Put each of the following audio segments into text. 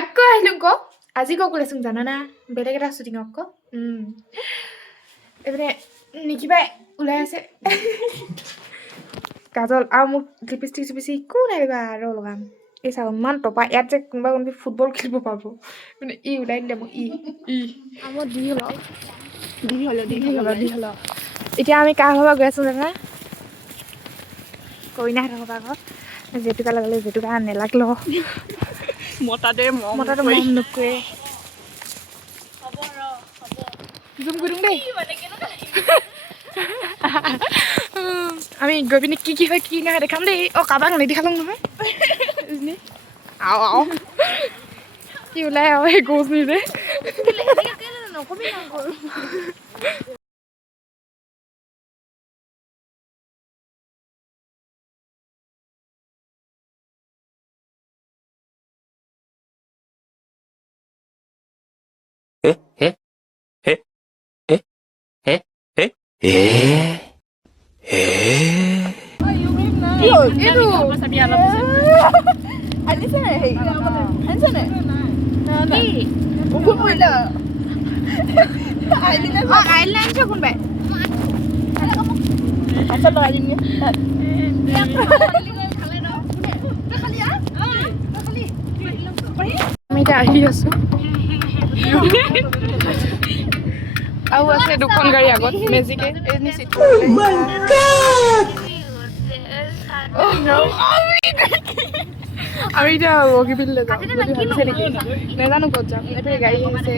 আকৌ আহিলোঁ ক আজি ক ওলাইছোঁ জানানা বেলেগ এটা শ্বুটিঙত ক এইপিনে নিকিবাই ওলাই আছে কাজল আৰু মোক লিপষ্টিক চিপষ্টিক একো নাইবা আৰু লগাম এই চাওঁ ইমান টপা ইয়াত যে কোনোবা কোনোবা ফুটবল খেলিব পাব মানে ই ওলাই দিলে মোক আমাৰ দি হ'ল এতিয়া আমি কাৰ ঘৰৰ গৈ আছোঁ জানা কইনাহঁতৰ ঘৰৰ ঘৰত জেতুকা লগালে জেতুকা নেলাগিল মতাটো মৰম নকৰে জুম কৰি দিওঁ দেই আমি গৈ পিনে কি হয় কি নাই দেখাম দেই অঁ কাৰোবাক নেদেখালোঁ নহয় আও কি ওলাই আৰু সেই গছ নিজে নকবি আমি এতিয়া আহি আছোঁ আৰু আছে দুখন গাড়ী আগত মেজিকে এজনী চিট আমি এতিয়া বগীবিললৈ যাওঁ যদি ভাবিছে নেকি নাজানো ক'ত যাম এইফালে গাড়ী আহিছে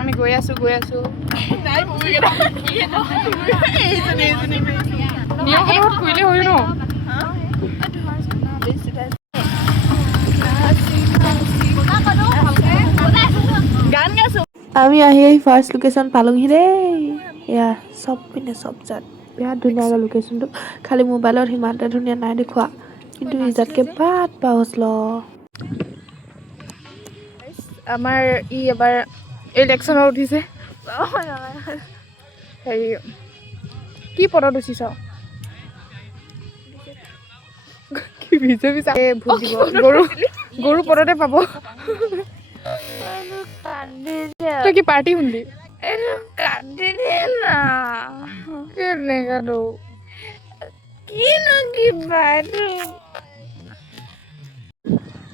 আমি গৈ আছোঁ নিয়মত কৰিলে হয় ন আমি আহি ফাৰ্ষ্ট লোকেশ্যন পালোহি দেই এয়া চব পিনে চব জাত বিৰাট ধুনীয়া লোকেশ্যনটো খালি মোবাইলত সিমান এটা ধুনীয়া নাই দেখুৱা কিন্তু ইজাতকৈ বাট পাওচল আমাৰ এবাৰ ইলেকশ্যনত উঠিছে হেৰি কি পদত উঠিছ কি বিজেপি ভোট দিব গৰু পদতে পাব তই কি পাৰ্টি শুনিলি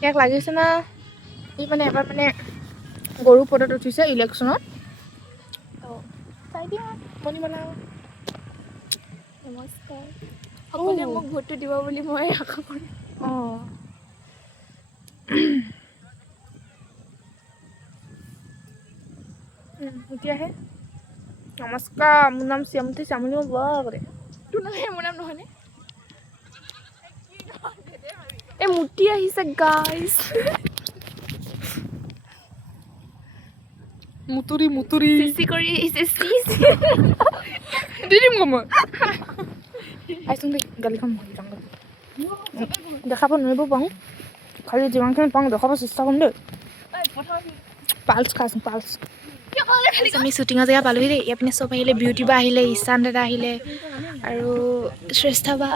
ইয়াক লাগিছে না ই মানে এবাৰ মানে গৰু পদত উঠিছে ইলেকশ্যনত নমস্কাৰ সকলোৱে মোক ভোটটো দিব বুলি মই আশা কৰিম অঁ এতিয়াহে নমস্কাৰ মোৰ নাম শ্যামতী চামনি বাৰে তোৰ নাম মোৰ নাম নহয়নে এই মূৰ্তি আহিছে গাইজ মুতুৰি চিচি কৰি আহিছে দি দিম মই আহিছোন দেই গালিখন দেখাব নোৱাৰিব পাৰোঁ খালি যিমানখিনি পাওঁ দেখাব চেষ্টা কৰিম দেই পাল্চ খাইছোঁ পাল্চ আমি শ্বুটিঙৰ জেগা পালোহি দেই ইয়াৰ পিনে চব আহিলে বিউটি বা আহিলে ঈশান দাদা আহিলে আৰু শ্ৰেষ্ঠা বা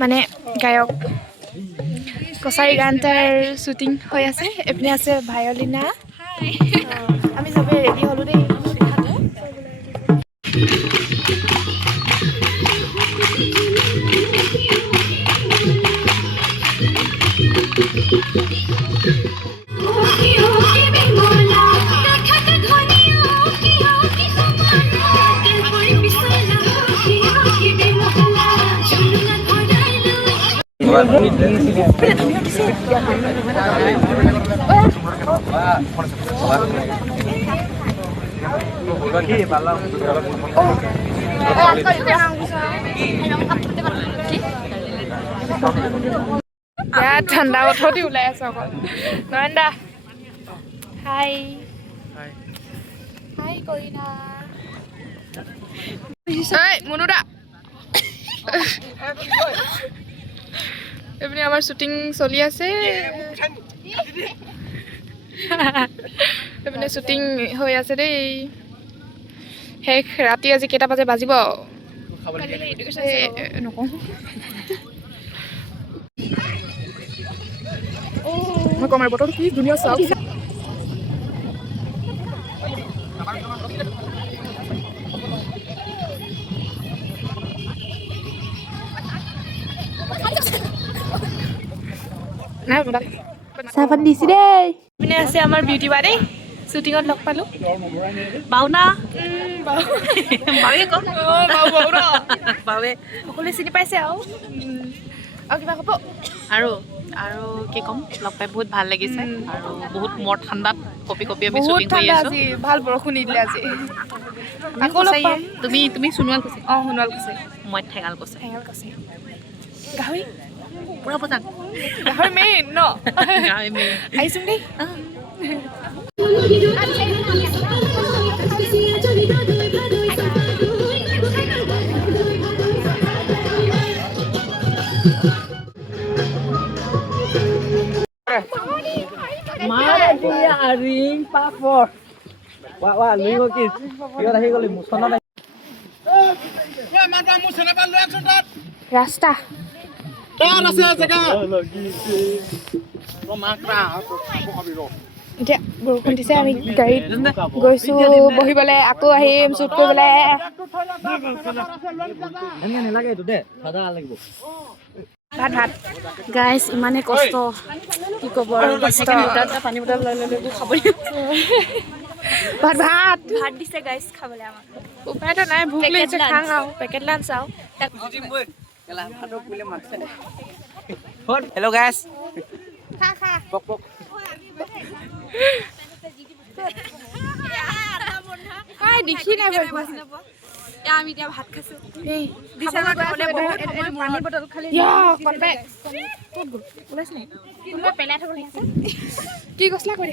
মানে গায়ক কছাৰী গান তাৰ শ্বুটিং হৈ আছে এইপিনে আছে ভায়লিনা আমি চবেই ৰেডি হ'লোঁ দেই ঠাণ্ডা বতৰতে ওলাই আছো অকল নয়ন দা হাই হাই কৰিনা মুনু দা এইপিনে আমাৰ শ্বুটিং চলি আছে এইপিনে শ্বুটিং হৈ আছে দেই শেষ ৰাতি আজি কেইটা বাজে বাজিব নকওঁ মই কমাৰ বতৰটো কি ধুনীয়া চাওক নাই চাহপাত দিছি দেই পিনে আছে আমাৰ বিউটি বা দেই শ্বুটিঙত লগ পালোঁ বাউনা বাৱে ক বাৱে সকলোৱে চিনি পাইছে আৰু কিবা ক'ব আৰু কি ক'ম লগ পাই বহুত ভাল লাগিছে আৰু বহুত মৰ ঠাণ্ডাত কপি আমি শ্বুটিং কৰি আছো আজি ভাল বৰষুণ নিদিলে আজি আকৌ লগ পাম তুমি সোণোৱাল কৈছে সোণোৱাল কৈছে মই ঠেঙাল কৈছে গাহৰি পুৰা বজান গাহৰি মেইন ন গাহৰি মেইন আহিছোন দেই ৰাস্তা এতিয়া বৰষুণ দিছে আমি গাড়ীত গৈছো বহিবলৈ আকৌ আহিম শ্বুট কৰিবলৈ ভাত গাইজ ইমানে কষ্ট কি ক'ব আৰু পানী বটল লৈ খাব ভাত দিছে গাইজ খাবলৈ আমাক উপায়তো নাই ভোক লাগিছে খাং আৰু পেকেট লাঞ্চ আৰু Hello guys. দেখি নাই আমি এতিয়া ভাত খাইছো কি কৈছিলা কৰি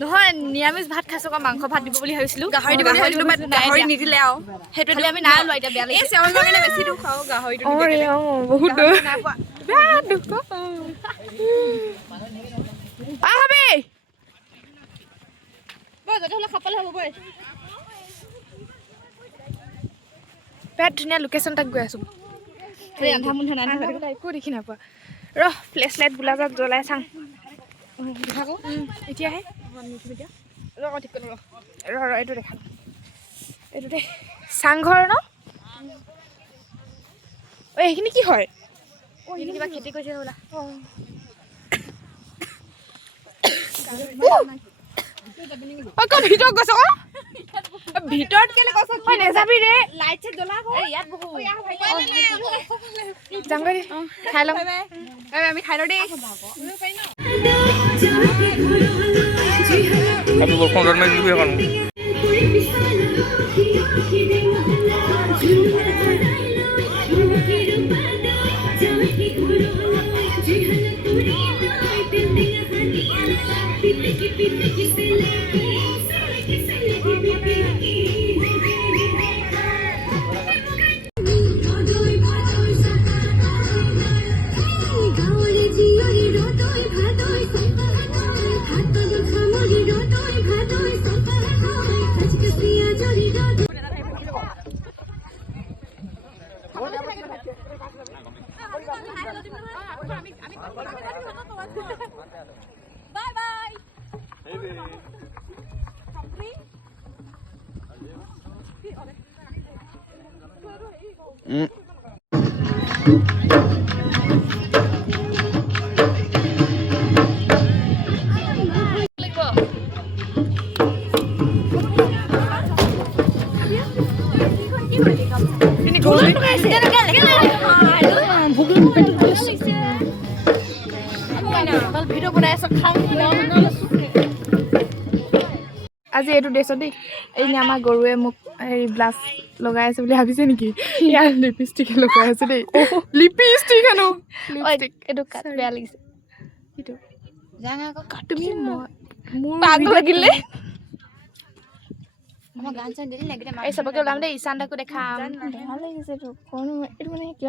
নহয় নিৰামিষ ভাত খাইছো আকৌ মাংস ভাত দিব বুলি ভাবিছিলো গাহৰি নিদিলে আৰু সেইটো আমি নাই লোৱা এতিয়া বেয়া লাগিছে কাৰণে বেছি দুখ আৰু গাহৰিটো বহুত বিৰাট ধুনীয়া লোকেশ্যন তাক গৈ আছো একো দেখি নাপোৱা ফ্লেছ লাইট বোলা যাত জ্বলাই চাং এতিয়াহে এইটো দেখা এইটো দেই চাংঘৰ ন এইখিনি কি হয় কিবা খেতি কৰিছে বোলা ভিতৰত গৈছ ভিতৰত কেলে কৈছ নেযাবি ৰে লাইট চেট জ্বলা যাংগৈ দে খাই লওঁ আমি খাই লওঁ দেই Aku berkongkar main dulu ya kan. Bye bye. আজি এইটো ড্ৰেছত দেই এই আমাৰ গৰুৱে মোক হেৰি ব্লাছ লগাই আছে বুলি ভাবিছে নেকি ইয়াৰ লিপষ্টিক লগাই আছে দেই লিপষ্টিক আনো এইটো কাট বেয়া লাগিছে কিটো জানা আকৌ তুমি মোৰ পাগল লাগিলে আমাৰ গান চান দিলি লাগি এই সবকে ওলাম দেই ঈশানদাকো দেখাম ভাল লাগিছে তো কোন এইটো মানে কি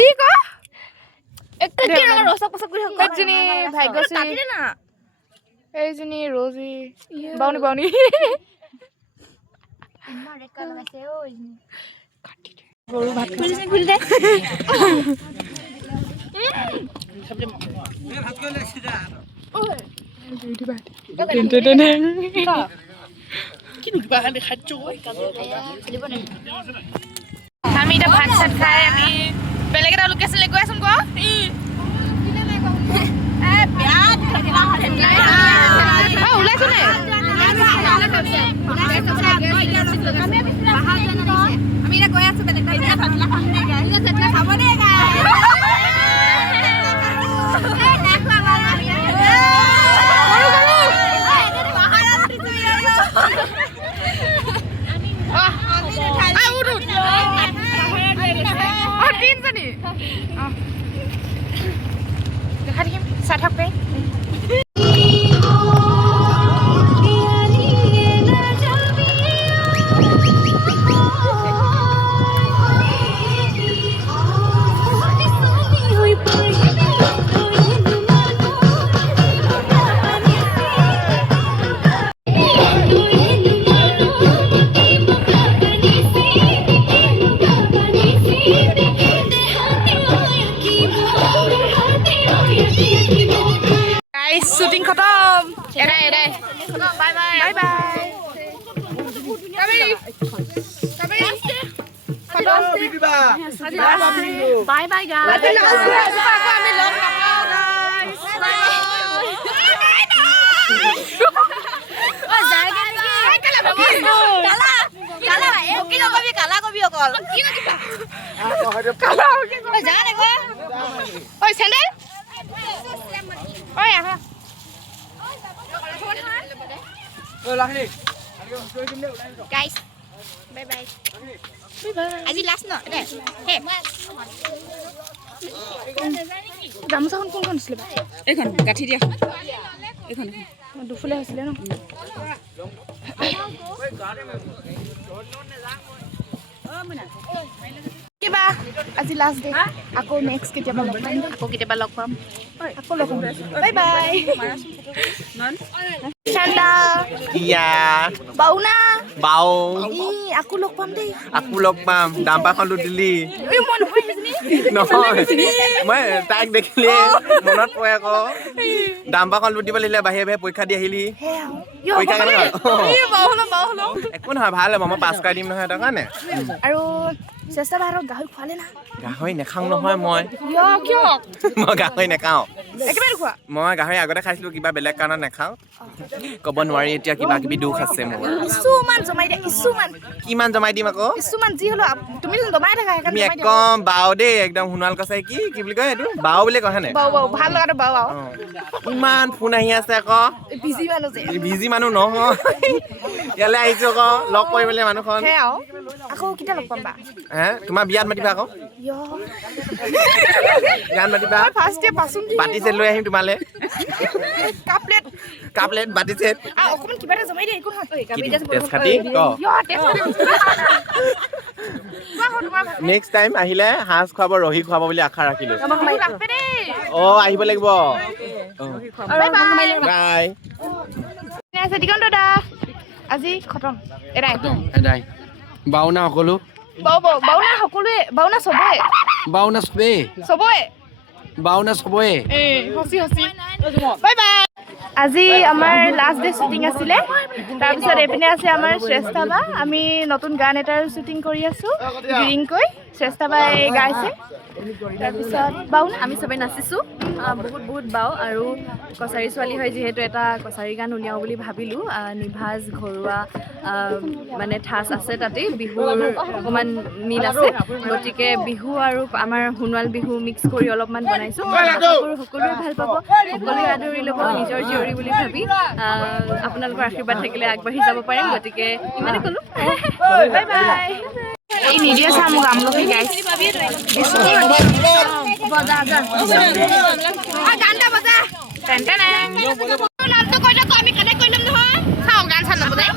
ই ক কি ৰঙৰ ৰসা পছক কৰি এজনী ভাগ্যশ্ৰী না এইজনী ৰজি বাউনি বাউনি ইমান ৰেড কালাৰ লগাইছে ঐ গৰু ভাত খুলি দে আমি এতিয়া ভাত চাত খাই আমি বেলেগ এটা লোকেশ্যনলৈ গৈ আছো আকৌ ওলাইছো নে আমি এতিয়া গৈ আছো বেলেগ খাব দেই দেখা দেখিম চাই থাক বে শ্বুটিং খতম এৰাই bye bye bye bye bye sandal ঐ আহা Guys, bye bye. আজি লাষ্ট ন দে হে গামোচাখন কোনখন আছিলে এইখন গাঁঠি দিয়া এইখন দুফুলে হৈছিলে ন কিবা আজি লাষ্ট ডে আকৌ নেক্সট কেতিয়াবা লগ পাম আকৌ কেতিয়াবা লগ পাম আকৌ লগ পাম বাই বাই ঠাণ্ডা ইয়া বাউনা বাও আকৌ লগ পাম দেই আকৌ লগ পাম দাম্পাখন লুটিলি মই নহয় মই তাইক দেখিলে মনত পৰে আকৌ দাম্পাখন লুটিব লাগিলে বাহিৰে বাহিৰে পৰীক্ষা দি আহিলি পৰীক্ষা কেনেকুৱা একো নহয় ভাল হ'ব মই পাছ কৰাই দিম নহয় তাৰ কাৰণে আৰু চেষ্টা ভাৰত গাহৰি খোৱালে না গাহৰি নাখাওঁ নহয় মই কিয় মই গাহৰি নাখাওঁ একেবাৰে খোৱা মই গাহৰি আগতে খাইছিলোঁ কিবা বেলেগ কাৰণত নাখাওঁ ক'ব নোৱাৰি এতিয়া কিবা কিবি দুখ আছে মোৰ কিছুমান জমাই দিয়া কিমান জমাই দিম আকৌ কিছুমান যি হ'লেও তুমি জমাই থাকা তুমি একদম বাও দেই একদম সোণাল কছাই কি বুলি কয় এইটো বাও বুলি কয় হয়নে বাও ভাল লগাটো বাও ইমান ফোন আহি আছে আকৌ বিজি মানুহ যে বিজি মানুহ নহয় ইয়ালৈ আহিছো আকৌ লগ কৰিবলৈ মানুহখন আকৌ কেতিয়া লগ পাম বা হে তোমাৰ বিয়াত মাতিবা আকৌ বিয়াত মাতিবা বাতি চেট লৈ আহিম তোমালৈ কাপলেট বাতি চেট অকমান কিবা এটা জমাই দিয়া একো তেজ খাতি নেক্সট টাইম আহিলে সাঁজ খুৱাব ৰহি খুৱাব বুলি আশা ৰাখিলো আহিব লাগিব বাই দিগন্ত দাদা আজি খতম এৰাই বাওনা সকলো বাউনা সকলোৱে বাউনা চবৰে বাই বাই আজি আমাৰ লাষ্ট ডে শ্বুটিং আছিলে তাৰপিছত এইপিনে আছে আমাৰ শ্ৰেষ্ঠা বা আমি নতুন গান এটাৰ শ্বুটিং কৰি আছোঁ গিৰিংকৈ শ্ৰেষ্ঠা বাই গাইছে তাৰপিছত বাউনা আমি চবেই নাচিছোঁ বহুত বাও আৰু কছাৰী ছোৱালী হয় যিহেতু এটা কছাৰী গান উলিয়াওঁ বুলি ভাবিলোঁ নিভাজ ঘৰুৱা মানে ঠাচ আছে তাতেই বিহুৰ অকণমান মিল আছে গতিকে বিহু আৰু আমাৰ সোণোৱাল বিহু মিক্স কৰি অলপমান বনাইছোঁ সকলোৱে ভাল পাব সকলোৱে আদৰি ল'ব নিজৰ জীয়ৰী বুলি ভাবি আপোনালোকৰ আশীৰ্বাদ থাকিলে আগবাঢ়ি যাব পাৰিম গতিকে ইমানে ক'লোঁ বাই বাই এই নিদিয়ে চা মোক আমলখি গাইছে গানটা বজা নামটো কৈ থাকো আমি কানেক্ট কৰি ল'ম নহয় চাওঁ গান চান নবজাই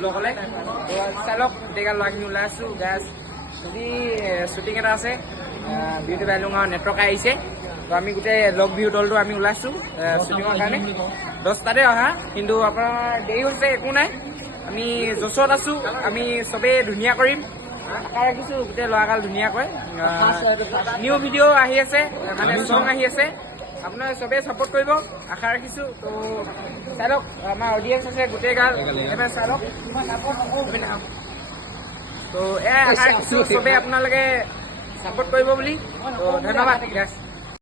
ব্লগলৈ চালক গোটেইগাল ল'ৰাখিনি ওলাই আছোঁ গাছ আজি শ্বুটিং এটা আছে বিউটি বাইলুঙৰ নেটৱৰ্ক আহিছে তো আমি গোটেই লগ বিহু দলটো আমি ওলাইছোঁ শ্বুটিঙৰ কাৰণে 10টাতে অহা কিন্তু আপোনাৰ দেৰি হৈছে একো নাই আমি জছত আছোঁ আমি চবেই ধুনীয়া কৰিম আশা ৰাখিছোঁ গোটেই ল'ৰাগাল ধুনীয়াকৈ নিউ ভিডিঅ' আহি আছে মানে ছং আহি আছে আপোনালোকে চবেই ছাপোৰ্ট কৰিব আশা ৰাখিছোঁ তো চাই লওক আমাৰ অডিয়েঞ্চ আছে গোটেইগাল এবাৰ চাই লওক তো এয়াই আশা ৰাখিছোঁ চবেই আপোনালোকে ছাপোৰ্ট কৰিব বুলি তো ধন্যবাদ গাইছ